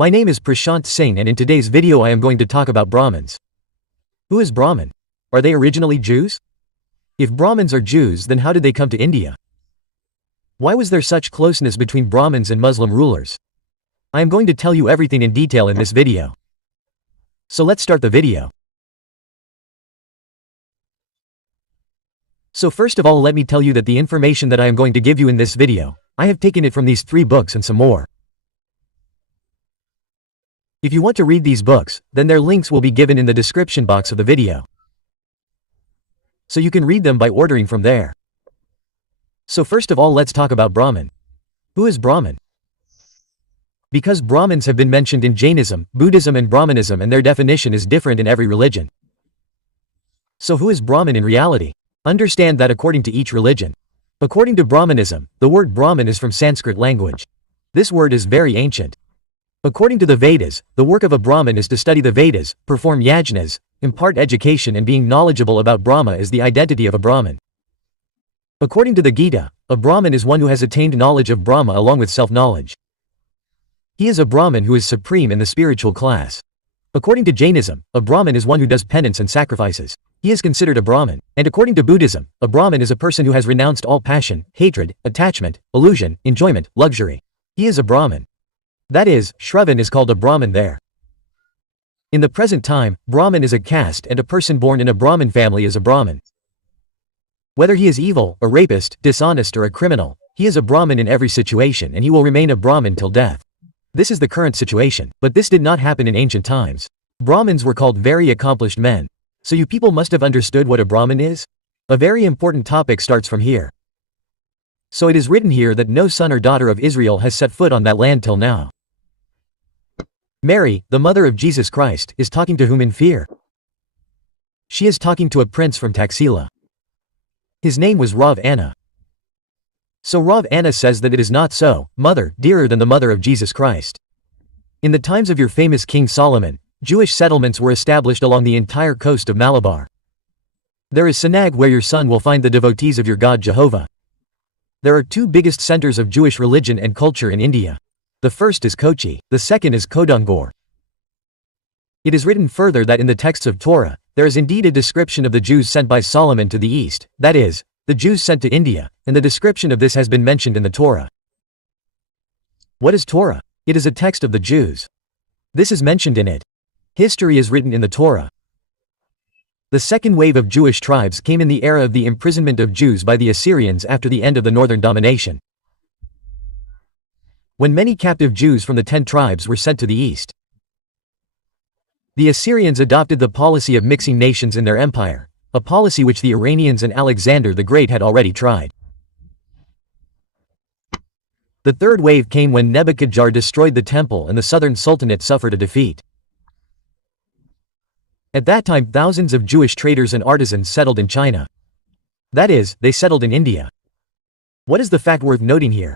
My name is Prashant Singh, and in today's video I am going to talk about Brahmins. Who is Brahmin? Are they originally Jews? If Brahmins are Jews, then how did they come to India? Why was there such closeness between Brahmins and Muslim rulers? I am going to tell you everything in detail in this video. So let's start the video. So first of all, let me tell you that the information that I am going to give you in this video, I have taken it from these 3 books and some more. If you want to read these books, then their links will be given in the description box of the video. So you can read them by ordering from there. So first of all, let's talk about Brahmin. Who is Brahmin? Because Brahmins have been mentioned in Jainism, Buddhism and Brahmanism, and their definition is different in every religion. So who is Brahmin in reality? Understand that according to each religion. According to Brahmanism, the word Brahmin is from Sanskrit language. This word is very ancient. According to the Vedas, the work of a Brahmin is to study the Vedas, perform yajnas, impart education, and being knowledgeable about Brahma is the identity of a Brahmin. According to the Gita, a Brahmin is one who has attained knowledge of Brahma along with self-knowledge. He is a Brahmin who is supreme in the spiritual class. According to Jainism, a Brahmin is one who does penance and sacrifices. He is considered a Brahmin. And according to Buddhism, a Brahmin is a person who has renounced all passion, hatred, attachment, illusion, enjoyment, luxury. He is a Brahmin. That is, Shravan is called a Brahmin there. In the present time, Brahmin is a caste, and a person born in a Brahmin family is a Brahmin. Whether he is evil, a rapist, dishonest, or a criminal, he is a Brahmin in every situation, and he will remain a Brahmin till death. This is the current situation, but this did not happen in ancient times. Brahmins were called very accomplished men. So you people must have understood what a Brahmin is? A very important topic starts from here. So it is written here that no son or daughter of Israel has set foot on that land till now. Mary, the mother of Jesus Christ, is talking to whom in fear? She is talking to a prince from Taxila. His name was Rav Anna. So Rav Anna says that it is not so, mother, dearer than the mother of Jesus Christ. In the times of your famous King Solomon, Jewish settlements were established along the entire coast of Malabar. There is Sanag, where your son will find the devotees of your God Jehovah. There are 2 biggest centers of Jewish religion and culture in India. The first is Kochi, the second is Kodungor. It is written further that in the texts of Torah, there is indeed a description of the Jews sent by Solomon to the east, that is, the Jews sent to India, and the description of this has been mentioned in the Torah. What is Torah? It is a text of the Jews. This is mentioned in it. History is written in the Torah. The second wave of Jewish tribes came in the era of the imprisonment of Jews by the Assyrians after the end of the northern domination, when many captive Jews from the 10 tribes were sent to the east. The Assyrians adopted the policy of mixing nations in their empire, a policy which the Iranians and Alexander the Great had already tried. The third wave came when Nebuchadnezzar destroyed the temple and the southern sultanate suffered a defeat. At that time, thousands of Jewish traders and artisans settled in China. That is, they settled in India. What is the fact worth noting here?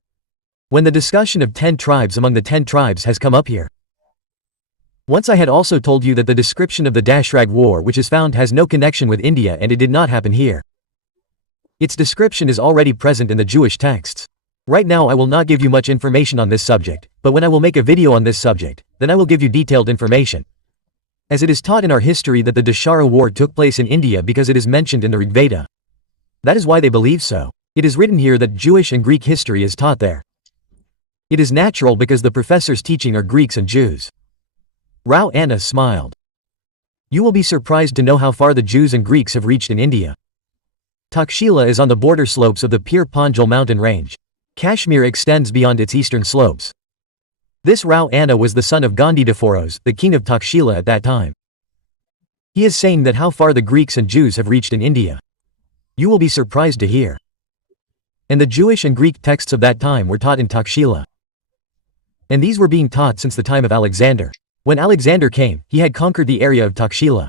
When the discussion of 10 tribes among the 10 tribes has come up here. Once I had also told you that the description of the Dashrag war which is found has no connection with India, and it did not happen here. Its description is already present in the Jewish texts. Right now I will not give you much information on this subject, but when I will make a video on this subject, then I will give you detailed information. As it is taught in our history that the Dashara war took place in India because it is mentioned in the Rigveda. That is why they believe so. It is written here that Jewish and Greek history is taught there. It is natural because the professors teaching are Greeks and Jews. Rao Anna smiled. You will be surprised to know how far the Jews and Greeks have reached in India. Takshila is on the border slopes of the Pir Panjal mountain range. Kashmir extends beyond its eastern slopes. This Rao Anna was the son of Gandhidaphoros, the king of Takshila at that time. He is saying that how far the Greeks and Jews have reached in India. You will be surprised to hear. And the Jewish and Greek texts of that time were taught in Takshila. And these were being taught since the time of Alexander. When Alexander came, he had conquered the area of Takshila.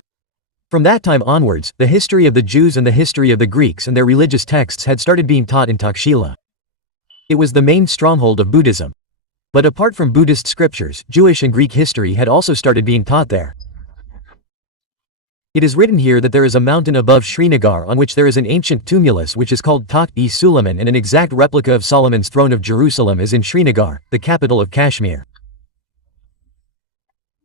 From that time onwards, the history of the Jews and the history of the Greeks and their religious texts had started being taught in Takshila. It was the main stronghold of Buddhism. But apart from Buddhist scriptures, Jewish and Greek history had also started being taught there. It is written here that there is a mountain above Srinagar on which there is an ancient tumulus which is called Takht-e-Sulayman, and an exact replica of Solomon's throne of Jerusalem is in Srinagar, the capital of Kashmir.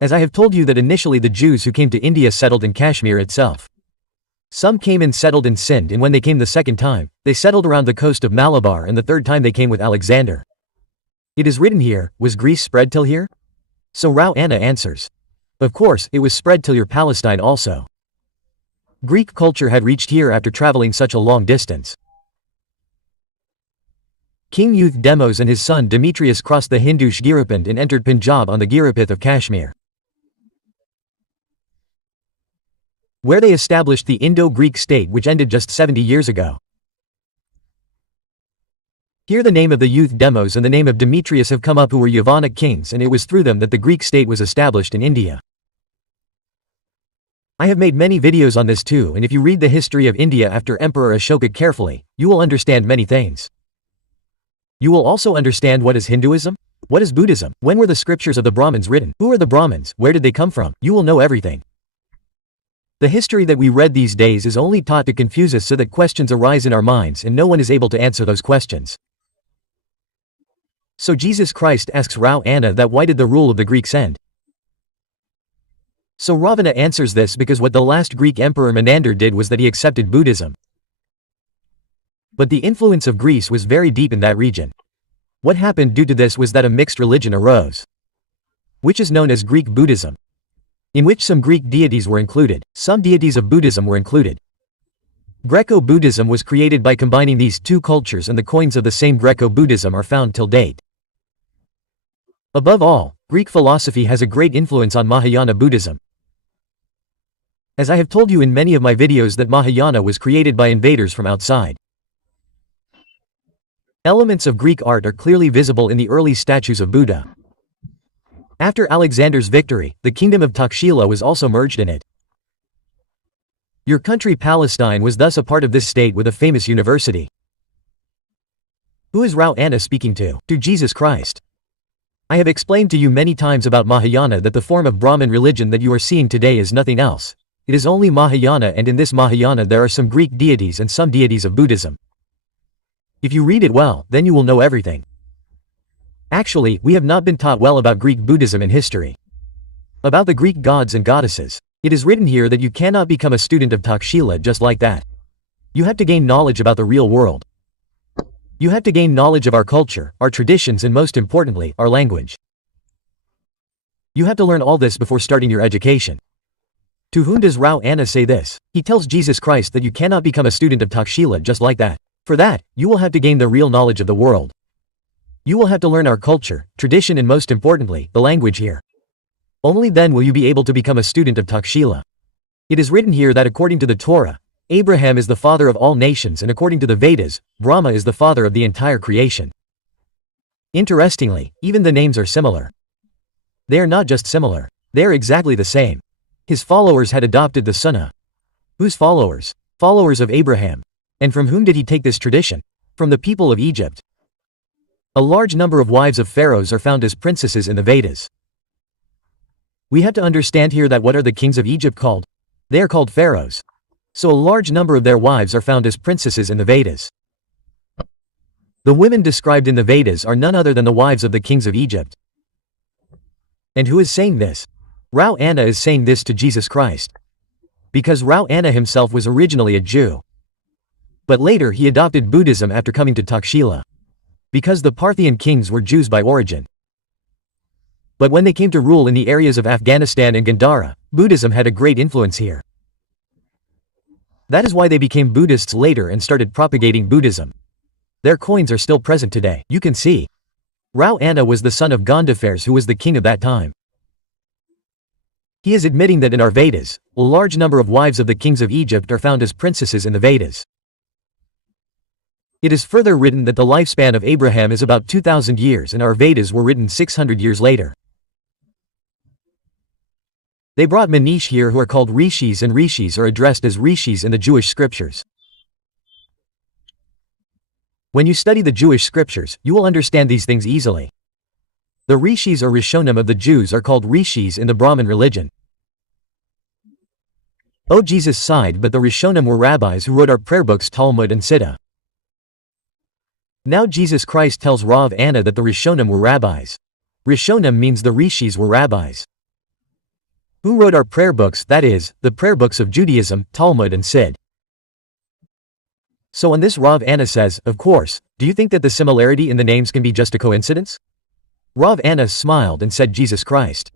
As I have told you that initially the Jews who came to India settled in Kashmir itself. Some came and settled in Sindh, and when they came the second time, they settled around the coast of Malabar, and the third time they came with Alexander. It is written here, was Greece spread till here? So Rao Anna answers. Of course, it was spread till your Palestine also. Greek culture had reached here after traveling such a long distance. King Euthydemus and his son Demetrius crossed the Hindush Giripand and entered Punjab on the Giripith of Kashmir, where they established the Indo-Greek state which ended just 70 years ago. Here the name of the Euthydemus and the name of Demetrius have come up, who were Yavanic kings, and it was through them that the Greek state was established in India. I have made many videos on this too, and if you read the history of India after Emperor Ashoka carefully, you will understand many things. You will also understand what is Hinduism? What is Buddhism? When were the scriptures of the Brahmins written? Who are the Brahmins? Where did they come from? You will know everything. The history that we read these days is only taught to confuse us so that questions arise in our minds and no one is able to answer those questions. So Jesus Christ asks Rao Anna that why did the rule of the Greeks end? So Ravana answers this because what the last Greek emperor Menander did was that he accepted Buddhism. But the influence of Greece was very deep in that region. What happened due to this was that a mixed religion arose, which is known as Greek Buddhism, in which some Greek deities were included, some deities of Buddhism were included. Greco-Buddhism was created by combining these two cultures, and the coins of the same Greco-Buddhism are found till date. Above all, Greek philosophy has a great influence on Mahayana Buddhism. As I have told you in many of my videos that Mahayana was created by invaders from outside. Elements of Greek art are clearly visible in the early statues of Buddha. After Alexander's victory, the kingdom of Takshila was also merged in it. Your country Palestine was thus a part of this state with a famous university. Who is Rao Anna speaking to? To Jesus Christ. I have explained to you many times about Mahayana that the form of Brahmin religion that you are seeing today is nothing else. It is only Mahayana, and in this Mahayana there are some Greek deities and some deities of Buddhism. If you read it well, then you will know everything. Actually, we have not been taught well about Greek Buddhism in history. About the Greek gods and goddesses. It is written here that you cannot become a student of Takshila just like that. You have to gain knowledge about the real world. You have to gain knowledge of our culture, our traditions, and most importantly, our language. You have to learn all this before starting your education. To whom does Rao Anna say this? He tells Jesus Christ that you cannot become a student of Takshila just like that. For that, you will have to gain the real knowledge of the world. You will have to learn our culture, tradition, and most importantly, the language here. Only then will you be able to become a student of Takshila. It is written here that according to the Torah, Abraham is the father of all nations, and according to the Vedas, Brahma is the father of the entire creation. Interestingly, even the names are similar. They are not just similar. They are exactly the same. His followers had adopted the sunnah. Whose followers? Followers of Abraham. And from whom did he take this tradition? From the people of Egypt. A large number of wives of pharaohs are found as princesses in the Vedas. We have to understand here that what are the kings of Egypt called? They are called pharaohs. So a large number of their wives are found as princesses in the Vedas. The women described in the Vedas are none other than the wives of the kings of Egypt. And who is saying this? Rao Anna is saying this to Jesus Christ. Because Rao Anna himself was originally a Jew. But later he adopted Buddhism after coming to Takshila. Because the Parthian kings were Jews by origin. But when they came to rule in the areas of Afghanistan and Gandhara, Buddhism had a great influence here. That is why they became Buddhists later and started propagating Buddhism. Their coins are still present today. You can see. Rao Anna was the son of Gondophares, who was the king of that time. He is admitting that in our Vedas, a large number of wives of the kings of Egypt are found as princesses in the Vedas. It is further written that the lifespan of Abraham is about 2,000 years, and our Vedas were written 600 years later. They brought Manish here who are called Rishis, and Rishis are addressed as Rishis in the Jewish scriptures. When you study the Jewish scriptures, you will understand these things easily. The Rishis or Rishonim of the Jews are called Rishis in the Brahmin religion. O Jesus sighed, but the Rishonim were rabbis who wrote our prayer books Talmud and Siddur. Now Jesus Christ tells Rav Anna that the Rishonim were rabbis. Rishonim means the Rishis were rabbis. Who wrote our prayer books, that is, the prayer books of Judaism, Talmud and Sid? So on this Rav Anna says, of course, do you think that the similarity in the names can be just a coincidence? Rav Anna smiled and said Jesus Christ.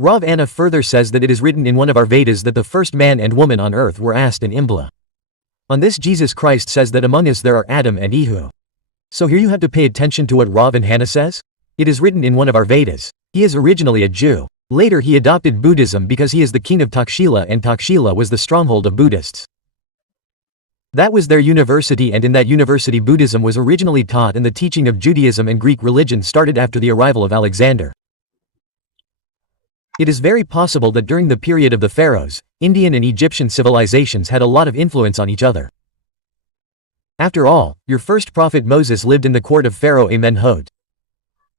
Rav Anna further says that it is written in one of our Vedas that the first man and woman on earth were Ast and Imbla. On this Jesus Christ says that among us there are Adam and Ehu. So here you have to pay attention to what Rav and Hannah says. It is written in one of our Vedas. He is originally a Jew. Later he adopted Buddhism because he is the king of Takshila and Takshila was the stronghold of Buddhists. That was their university and in that university Buddhism was originally taught and the teaching of Judaism and Greek religion started after the arrival of Alexander. It is very possible that during the period of the pharaohs, Indian and Egyptian civilizations had a lot of influence on each other. After all, your first prophet Moses lived in the court of Pharaoh Amenhotep.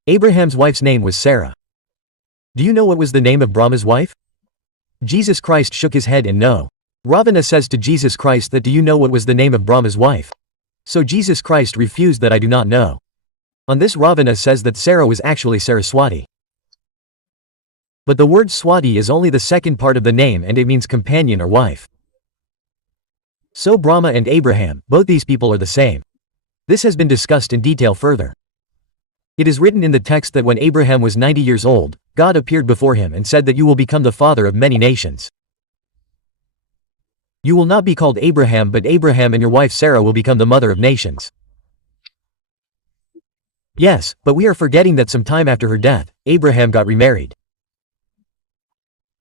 Abraham's wife's name was Sarah. Do you know what was the name of Brahma's wife? Jesus Christ shook his head and no. Ravana says to Jesus Christ that do you know what was the name of Brahma's wife? So Jesus Christ refused that I do not know. On this Ravana says that Sarah was actually Saraswati. But the word Swati is only the second part of the name and it means companion or wife. So Brahma and Abraham, both these people are the same. This has been discussed in detail further. It is written in the text that when Abraham was 90 years old, God appeared before him and said that you will become the father of many nations. You will not be called Abraham but Abraham and your wife Sarah will become the mother of nations. Yes, but we are forgetting that some time after her death, Abraham got remarried.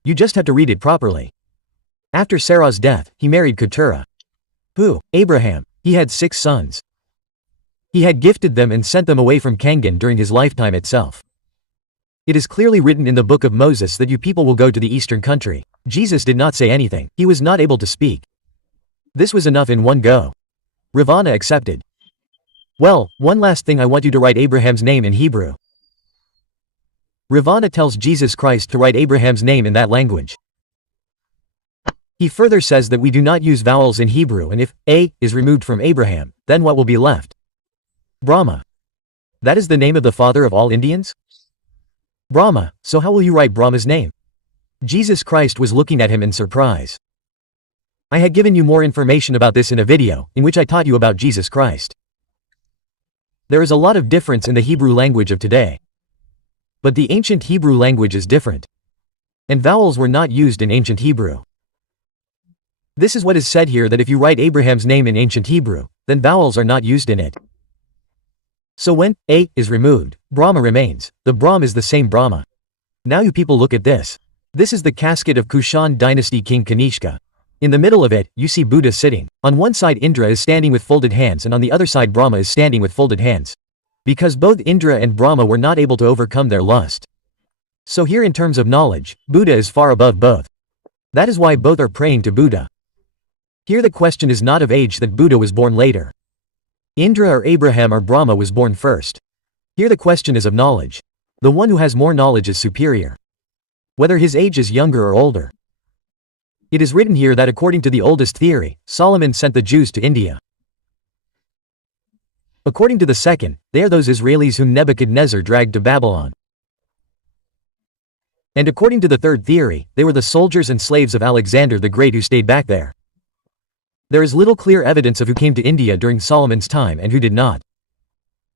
You just have to read it properly. After Sarah's death, he married Keturah. Who? Abraham. He had 6 sons. He had gifted them and sent them away from Canaan during his lifetime itself. It is clearly written in the book of Moses that you people will go to the eastern country. Jesus did not say anything. He was not able to speak. This was enough in one go. Ravana accepted. Well, one last thing I want you to write Abraham's name in Hebrew. Ravana tells Jesus Christ to write Abraham's name in that language. He further says that we do not use vowels in Hebrew and if A is removed from Abraham, then what will be left? Brahma. That is the name of the father of all Indians? Brahma, so how will you write Brahma's name? Jesus Christ was looking at him in surprise. I had given you more information about this in a video, in which I taught you about Jesus Christ. There is a lot of difference in the Hebrew language of today. But the ancient Hebrew language is different. And vowels were not used in ancient Hebrew. This is what is said here that if you write Abraham's name in ancient Hebrew, then vowels are not used in it. So when A is removed, Brahma remains. The Brahm is the same Brahma. Now you people look at this. This is the casket of Kushan dynasty King Kanishka. In the middle of it, you see Buddha sitting. On one side Indra is standing with folded hands and on the other side Brahma is standing with folded hands. Because both Indra and Brahma were not able to overcome their lust. So here in terms of knowledge, Buddha is far above both. That is why both are praying to Buddha. Here the question is not of age that Buddha was born later. Indra or Abraham or Brahma was born first. Here the question is of knowledge. The one who has more knowledge is superior. Whether his age is younger or older. It is written here that according to the oldest theory, Solomon sent the Jews to India. According to the second, they are those Israelis whom Nebuchadnezzar dragged to Babylon. And according to the third theory, they were the soldiers and slaves of Alexander the Great who stayed back there. There is little clear evidence of who came to India during Solomon's time and who did not.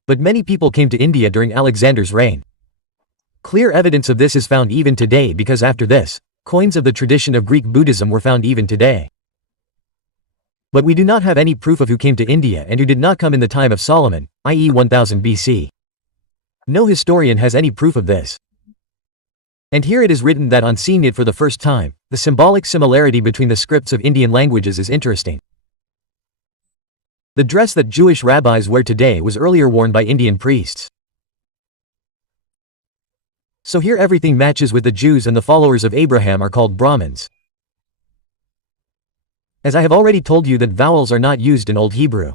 But many people came to India during Alexander's reign. Clear evidence of this is found even today because after this, coins of the tradition of Greek Buddhism were found even today. But we do not have any proof of who came to India and who did not come in the time of Solomon, i.e. 1000 BC. No historian has any proof of this. And here it is written that on seeing it for the first time, the symbolic similarity between the scripts of Indian languages is interesting. The dress that Jewish rabbis wear today was earlier worn by Indian priests. So here everything matches with the Jews and the followers of Abraham are called Brahmins. As I have already told you that vowels are not used in Old Hebrew.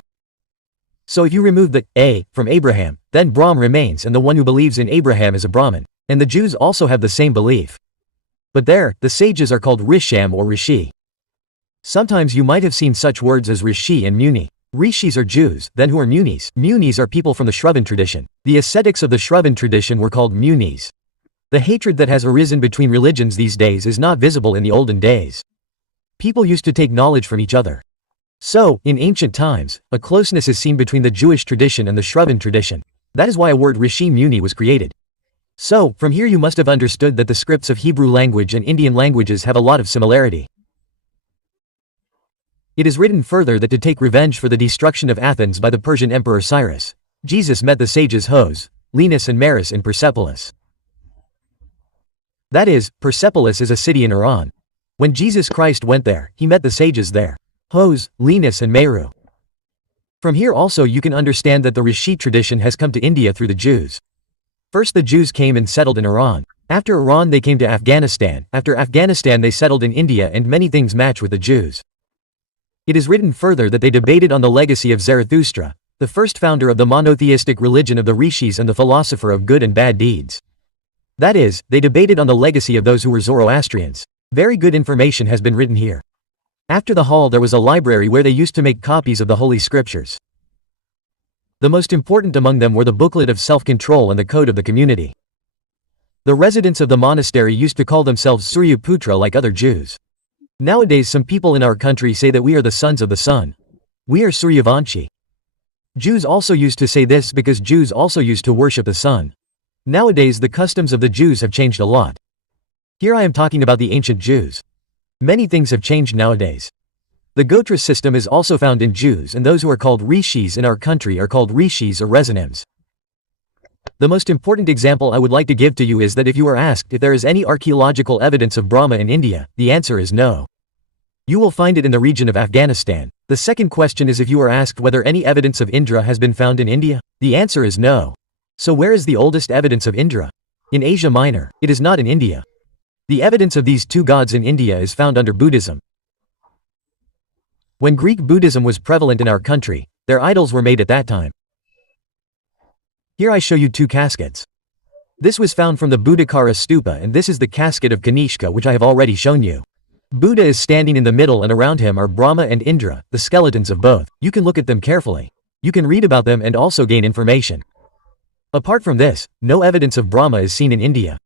So if you remove the A from Abraham, then Brahm remains and the one who believes in Abraham is a Brahmin. And the Jews also have the same belief. But there, the sages are called Risham or Rishi. Sometimes you might have seen such words as Rishi and Muni. Rishis are Jews, then who are Munis? Munis are people from the Shravan tradition. The ascetics of the Shravan tradition were called Munis. The hatred that has arisen between religions these days is not visible in the olden days. People used to take knowledge from each other. So, in ancient times, a closeness is seen between the Jewish tradition and the Shravan tradition. That is why a word Rishi Muni was created. So, from here you must have understood that the scripts of Hebrew language and Indian languages have a lot of similarity. It is written further that to take revenge for the destruction of Athens by the Persian Emperor Cyrus, Jesus met the sages Hos, Linus and Maris in Persepolis. That is, Persepolis is a city in Iran. When Jesus Christ went there, he met the sages there. Hos, Linus and Meru. From here also you can understand that the Rishi tradition has come to India through the Jews. First the Jews came and settled in Iran. After Iran they came to Afghanistan. After Afghanistan they settled in India, and many things match with the Jews. It is written further that they debated on the legacy of Zarathustra, the first founder of the monotheistic religion of the Rishis and the philosopher of good and bad deeds. That is, they debated on the legacy of those who were Zoroastrians. Very good information has been written here. After the hall there was a library where they used to make copies of the Holy Scriptures. The most important among them were the booklet of self-control and the code of the community. The residents of the monastery used to call themselves Suryaputra like other Jews. Nowadays some people in our country say that we are the sons of the sun. We are Suryavanshi. Jews also used to say this because Jews also used to worship the sun. Nowadays the customs of the Jews have changed a lot. Here I am talking about the ancient Jews. Many things have changed nowadays. The Gotra system is also found in Jews, and those who are called Rishis in our country are called Rishis or Resonims. The most important example I would like to give to you is that if you are asked if there is any archaeological evidence of Brahma in India, the answer is no. You will find it in the region of Afghanistan. The second question is if you are asked whether any evidence of Indra has been found in India, the answer is no. So where is the oldest evidence of Indra? In Asia Minor. It is not in India. The evidence of these two gods in India is found under Buddhism. When Greek Buddhism was prevalent in our country, their idols were made at that time. Here I show you two caskets. This was found from the Buddhakara stupa, and this is the casket of Kanishka which I have already shown you. Buddha is standing in the middle and around him are Brahma and Indra, the skeletons of both. You can look at them carefully. You can read about them and also gain information. Apart from this, no evidence of Brahma is seen in India.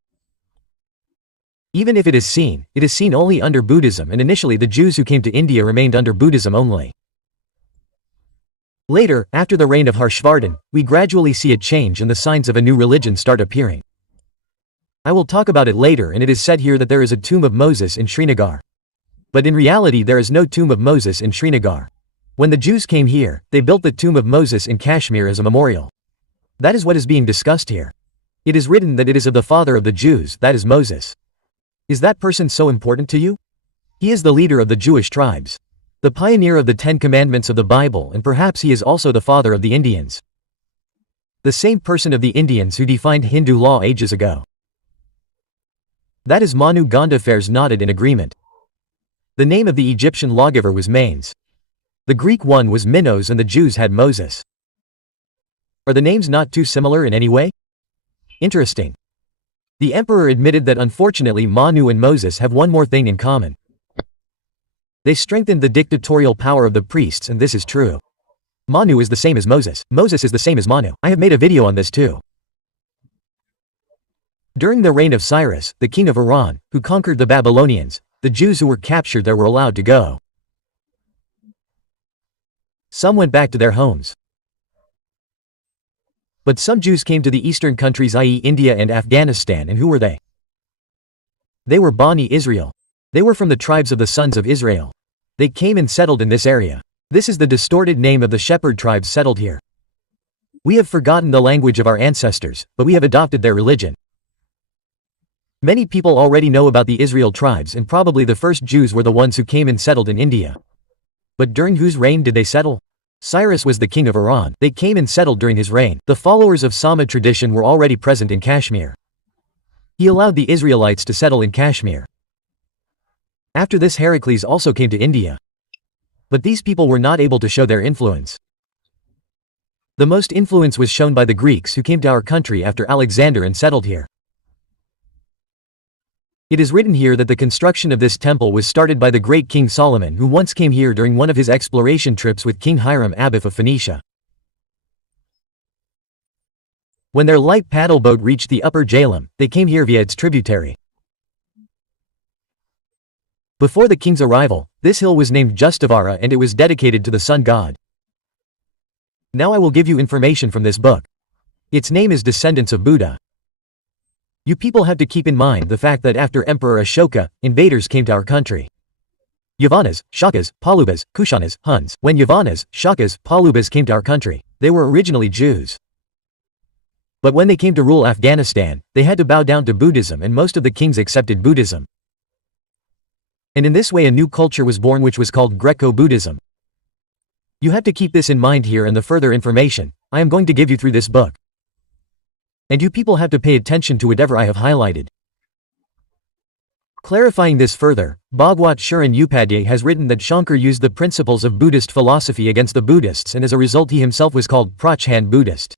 Even if it is seen only under Buddhism, and initially the Jews who came to India remained under Buddhism only. Later, after the reign of Harshvardhan, we gradually see a change and the signs of a new religion start appearing. I will talk about it later, and it is said here that there is a tomb of Moses in Srinagar. But in reality there is no tomb of Moses in Srinagar. When the Jews came here, they built the tomb of Moses in Kashmir as a memorial. That is what is being discussed here. It is written that it is of the father of the Jews, that is Moses. Is that person so important to you? He is the leader of the Jewish tribes. The pioneer of the 10 Commandments of the Bible, and perhaps he is also the father of the Indians. The same person of the Indians who defined Hindu law ages ago. That is Manu Gandharvas nodded in agreement. The name of the Egyptian lawgiver was Manes. The Greek one was Minos and the Jews had Moses. Are the names not too similar in any way? Interesting. The emperor admitted that unfortunately Manu and Moses have one more thing in common. They strengthened the dictatorial power of the priests, and this is true. Manu is the same as Moses. Moses is the same as Manu. I have made a video on this too. During the reign of Cyrus, the king of Iran, who conquered the Babylonians, the Jews who were captured there were allowed to go. Some went back to their homes. But some Jews came to the eastern countries, i.e. India and Afghanistan, and who were they? They were Bani Israel. They were from the tribes of the sons of Israel. They came and settled in this area. This is the distorted name of the shepherd tribes settled here. We have forgotten the language of our ancestors, but we have adopted their religion. Many people already know about the Israel tribes, and probably the first Jews were the ones who came and settled in India. But during whose reign did they settle? Cyrus was the king of Iran. They came and settled during his reign. The followers of Sama tradition were already present in Kashmir. He allowed the Israelites to settle in Kashmir. After this Heracles also came to India. But these people were not able to show their influence. The most influence was shown by the Greeks who came to our country after Alexander and settled here. It is written here that the construction of this temple was started by the great King Solomon, who once came here during one of his exploration trips with King Hiram Abif of Phoenicia. When their light paddle boat reached the upper Jhelum, they came here via its tributary. Before the king's arrival, this hill was named Justavara and it was dedicated to the sun god. Now I will give you information from this book. Its name is Descendants of Buddha. You people have to keep in mind the fact that after Emperor Ashoka, invaders came to our country. Yavanas, Shakas, Palubas, Kushanas, Huns. When Yavanas, Shakas, Palubas came to our country, they were originally Jews. But when they came to rule Afghanistan, they had to bow down to Buddhism and most of the kings accepted Buddhism. And in this way a new culture was born which was called Greco-Buddhism. You have to keep this in mind here and the further information I am going to give you through this book. And you people have to pay attention to whatever I have highlighted. Clarifying this further, Bhagwat Sharan Upadhyay has written that Shankar used the principles of Buddhist philosophy against the Buddhists and as a result he himself was called Prachand Buddhist.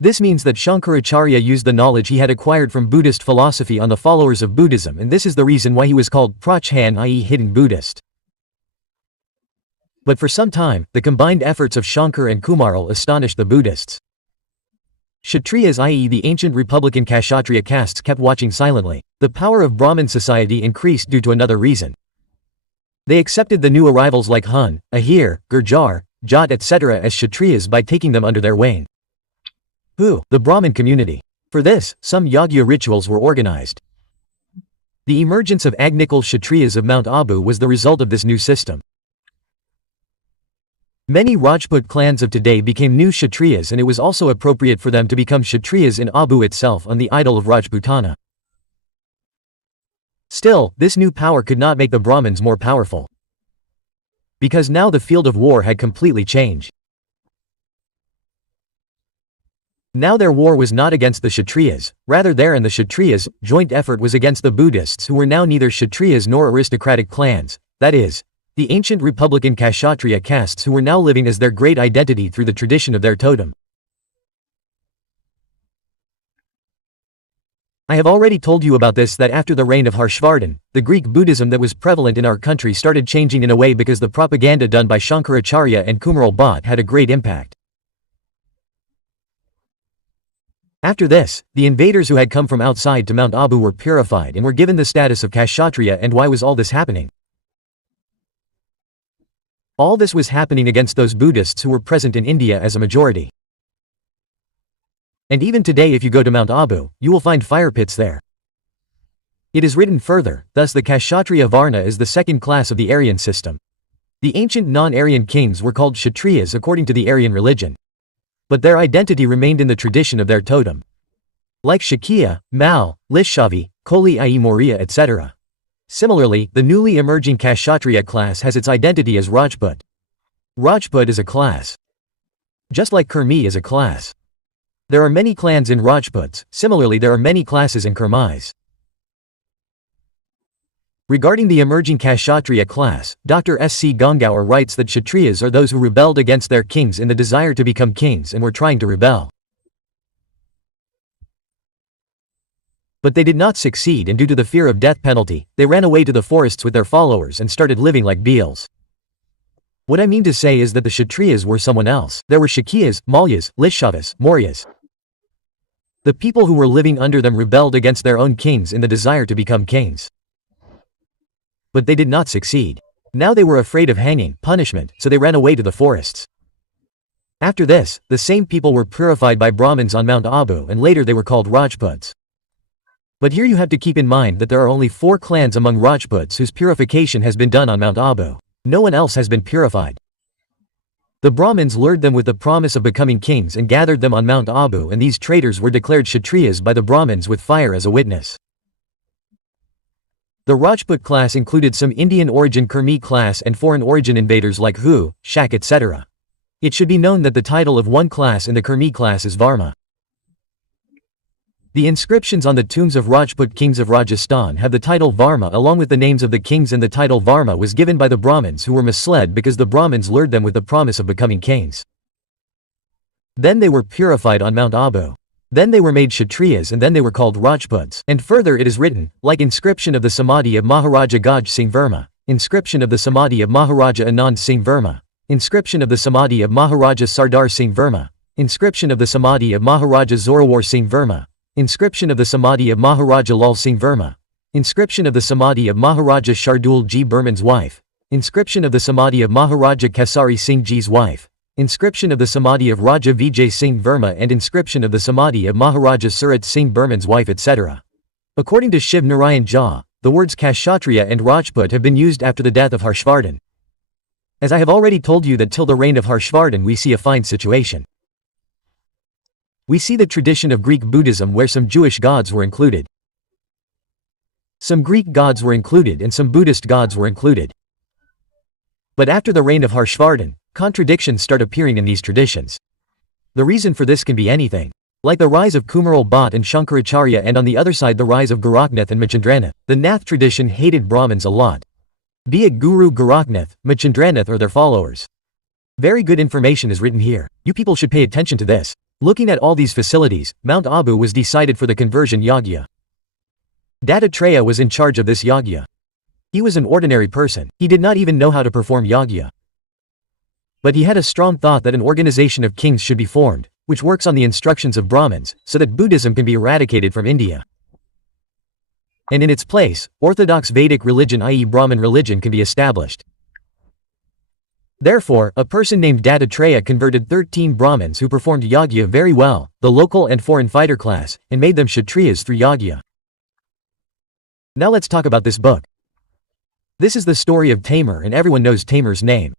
This means that Shankaracharya used the knowledge he had acquired from Buddhist philosophy on the followers of Buddhism and this is the reason why he was called Prachand, i.e. hidden Buddhist. But for some time, the combined efforts of Shankar and Kumaral astonished the Buddhists. Kshatriyas, i.e. the ancient republican Kshatriya castes, kept watching silently. The power of Brahmin society increased due to another reason. They accepted the new arrivals like Hun, Ahir, Gurjar, Jat etc. as Kshatriyas by taking them under their wing. The Brahmin community. For this, some yagya rituals were organized. The emergence of Agnikul Kshatriyas of Mount Abu was the result of this new system. Many Rajput clans of today became new Kshatriyas and it was also appropriate for them to become Kshatriyas in Abu itself on the idol of Rajputana. Still, this new power could not make the Brahmins more powerful. Because now the field of war had completely changed. Now their war was not against the Kshatriyas, rather their and the Kshatriyas' joint effort was against the Buddhists who were now neither Kshatriyas nor aristocratic clans, that is, the ancient republican Kshatriya castes who were now living as their great identity through the tradition of their totem. I have already told you about this that after the reign of Harshvardhan, the Greek Buddhism that was prevalent in our country started changing in a way because the propaganda done by Shankaracharya and Kumaral Bhatt had a great impact. After this, the invaders who had come from outside to Mount Abu were purified and were given the status of Kshatriya. And why was all this happening? All this was happening against those Buddhists who were present in India as a majority. And even today if you go to Mount Abu, you will find fire pits there. It is written further, thus the Kshatriya Varna is the second class of the Aryan system. The ancient non-Aryan kings were called Kshatriyas according to the Aryan religion. But their identity remained in the tradition of their totem. Like Shakya, Mal, Lishavi, Koli i.e. Maurya etc. Similarly, the newly emerging Kshatriya class has its identity as Rajput. Rajput is a class. Just like Kurmi is a class. There are many clans in Rajputs, similarly there are many classes in Kurmis. Regarding the emerging Kshatriya class, Dr. S.C. Gongawar writes that Kshatriyas are those who rebelled against their kings in the desire to become kings and were trying to rebel. But they did not succeed and due to the fear of death penalty, they ran away to the forests with their followers and started living like Beals. What I mean to say is that the Kshatriyas were someone else. There were Shakyas, Malyas, Lishavas, Mauryas. The people who were living under them rebelled against their own kings in the desire to become kings. But they did not succeed. Now they were afraid of hanging, punishment, so they ran away to the forests. After this, the same people were purified by Brahmins on Mount Abu and later they were called Rajputs. But here you have to keep in mind that there are only 4 clans among Rajputs whose purification has been done on Mount Abu. No one else has been purified. The Brahmins lured them with the promise of becoming kings and gathered them on Mount Abu and these traitors were declared Kshatriyas by the Brahmins with fire as a witness. The Rajput class included some Indian origin Kurmi class and foreign origin invaders like Hu, Shak etc. It should be known that the title of one class in the Kurmi class is Varma. The inscriptions on the tombs of Rajput kings of Rajasthan have the title Varma along with the names of the kings and the title Varma was given by the Brahmins who were misled because the Brahmins lured them with the promise of becoming kings. Then they were purified on Mount Abu. Then they were made Kshatriyas and then they were called Rajputs. And further it is written, like inscription of the Samadhi of Maharaja Gaj Singh Verma, inscription of the Samadhi of Maharaja Anand Singh Verma, inscription of the Samadhi of Maharaja Sardar Singh Verma, Inscription of the Samadhi of Maharaja Zorawar Singh Verma. Inscription of the Samadhi of Maharaja Lal Singh Verma. Inscription of the Samadhi of Maharaja Shardul Ji Burman's wife. Inscription of the Samadhi of Maharaja Kesari Singh Ji's wife. Inscription of the Samadhi of Raja Vijay Singh Verma and inscription of the Samadhi of Maharaja Surat Singh Burman's wife, etc. According to Shiv Narayan Jha, the words Kshatriya and Rajput have been used after the death of Harshvardhan. As I have already told you that till the reign of Harshvardhan we see a fine situation. We see the tradition of Greek Buddhism where some Jewish gods were included. Some Greek gods were included and some Buddhist gods were included. But after the reign of Harshvardhan, contradictions start appearing in these traditions. The reason for this can be anything. Like the rise of Kumaral Bhatt and Shankaracharya and on the other side the rise of Goraknath and Machendranath. The Nath tradition hated Brahmins a lot. Be it Guru Goraknath, Machendranath or their followers. Very good information is written here. You people should pay attention to this. Looking at all these facilities, Mount Abu was decided for the conversion yagya. Dattatreya was in charge of this yagya. He was an ordinary person. He did not even know how to perform yagya. But he had a strong thought that an organization of kings should be formed, which works on the instructions of Brahmins, so that Buddhism can be eradicated from India. And in its place, orthodox Vedic religion, i.e. Brahmin religion, can be established. Therefore, a person named Dattatreya converted 13 Brahmins who performed yagya very well, the local and foreign fighter class, and made them Kshatriyas through yagya. Now let's talk about this book. This is the story of Tamar, and everyone knows Tamar's name.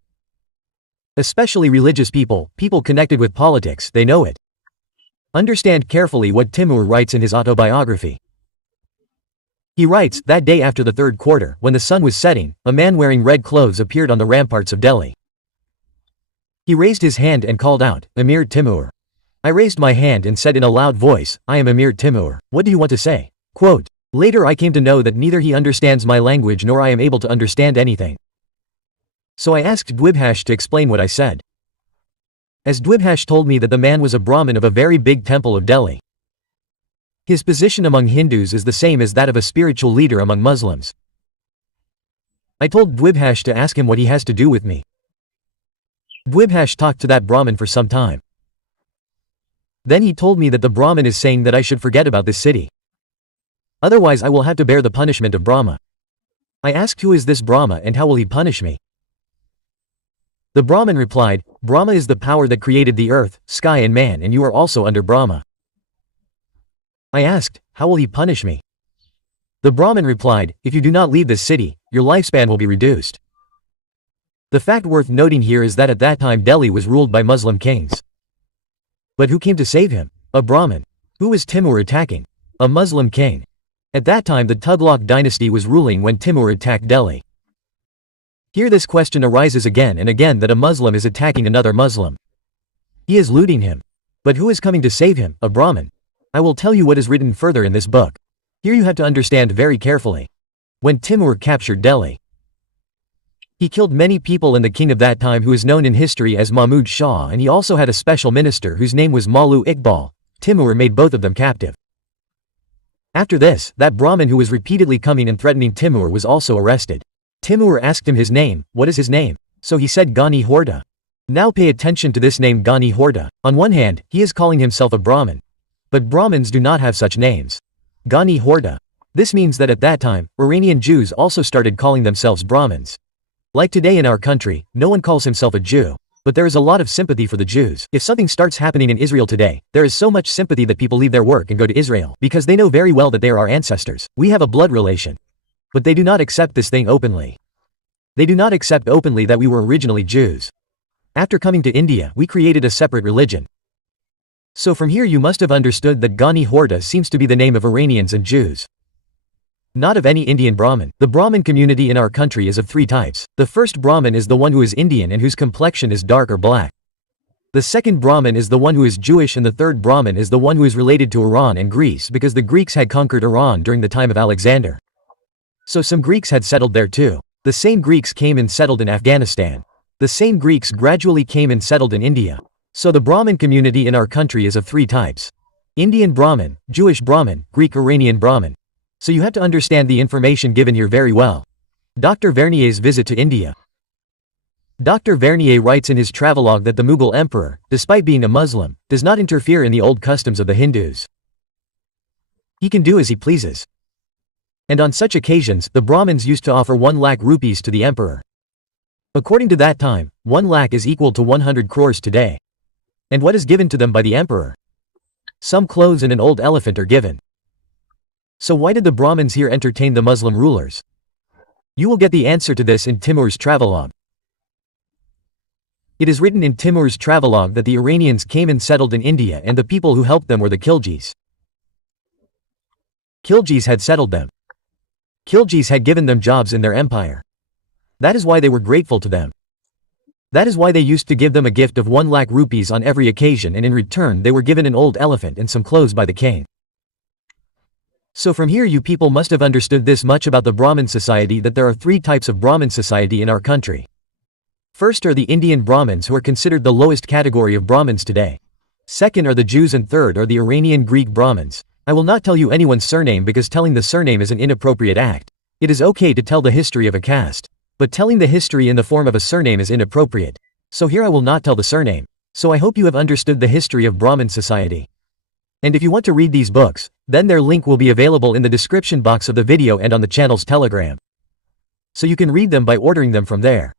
Especially religious people, people connected with politics, they know it. Understand carefully what Timur writes in his autobiography. He writes, that day after the third quarter, when the sun was setting, a man wearing red clothes appeared on the ramparts of Delhi. He raised his hand and called out, Amir Timur. I raised my hand and said in a loud voice, I am Amir Timur. What do you want to say? Quote, later I came to know that neither he understands my language nor I am able to understand anything. So I asked Dwibhash to explain what I said. As Dwibhash told me that the man was a Brahmin of a very big temple of Delhi. His position among Hindus is the same as that of a spiritual leader among Muslims. I told Dwibhash to ask him what he has to do with me. Dwibhash talked to that Brahmin for some time. Then he told me that the Brahmin is saying that I should forget about this city. Otherwise I will have to bear the punishment of Brahma. I asked who is this Brahma and how will he punish me? The Brahmin replied, Brahma is the power that created the earth, sky and man, and you are also under Brahma. I asked, how will he punish me? The Brahmin replied, if you do not leave this city, your lifespan will be reduced. The fact worth noting here is that at that time Delhi was ruled by Muslim kings. But who came to save him? A Brahmin. Who was Timur attacking? A Muslim king. At that time the Tughlaq dynasty was ruling when Timur attacked Delhi. Here this question arises again and again that a Muslim is attacking another Muslim. He is looting him. But who is coming to save him? A Brahmin. I will tell you what is written further in this book. Here you have to understand very carefully. When Timur captured Delhi, he killed many people and the king of that time who is known in history as Mahmud Shah, and he also had a special minister whose name was Malu Iqbal. Timur made both of them captive. After this, that Brahmin who was repeatedly coming and threatening Timur was also arrested. Timur asked him his name. What is his name? So he said Ghani Horda. Now pay attention to this name Ghani Horda. On one hand, he is calling himself a Brahmin. But Brahmins do not have such names. Ghani Horda. This means that at that time, Iranian Jews also started calling themselves Brahmins. Like today in our country, no one calls himself a Jew. But there is a lot of sympathy for the Jews. If something starts happening in Israel today, there is so much sympathy that people leave their work and go to Israel, because they know very well that they are our ancestors. We have a blood relation. But they do not accept this thing openly. They do not accept openly that we were originally Jews. After coming to India, we created a separate religion. So from here you must have understood that Ghani Horda seems to be the name of Iranians and Jews. Not of any Indian Brahmin. The Brahmin community in our country is of three types. The first Brahmin is the one who is Indian and whose complexion is dark or black. The second Brahmin is the one who is Jewish, and the third Brahmin is the one who is related to Iran and Greece because the Greeks had conquered Iran during the time of Alexander. So some Greeks had settled there too. The same Greeks came and settled in Afghanistan. The same Greeks gradually came and settled in India. So the Brahmin community in our country is of three types. Indian Brahmin, Jewish Brahmin, Greek Iranian Brahmin. So you have to understand the information given here very well. Dr. Vernier's visit to India. Dr. Vernier writes in his travelogue that the Mughal emperor, despite being a Muslim, does not interfere in the old customs of the Hindus. He can do as he pleases. And on such occasions, the Brahmins used to offer 1 lakh rupees to the emperor. According to that time, 1 lakh is equal to 100 crores today. And what is given to them by the emperor? Some clothes and an old elephant are given. So why did the Brahmins here entertain the Muslim rulers? You will get the answer to this in Timur's travelogue. It is written in Timur's travelogue that the Iranians came and settled in India and the people who helped them were the Khiljis. Khiljis had settled them. Khiljis had given them jobs in their empire. That is why they were grateful to them. That is why they used to give them a gift of 1 lakh rupees on every occasion, and in return they were given an old elephant and some clothes by the king. So from here you people must have understood this much about the Brahmin society, that there are 3 types of Brahmin society in our country. First are the Indian Brahmins, who are considered the lowest category of Brahmins today. Second are the Jews, and third are the Iranian Greek Brahmins. I will not tell you anyone's surname because telling the surname is an inappropriate act. It is okay to tell the history of a caste, but telling the history in the form of a surname is inappropriate. So here I will not tell the surname. So I hope you have understood the history of Brahmin society. And if you want to read these books, then their link will be available in the description box of the video and on the channel's Telegram. So you can read them by ordering them from there.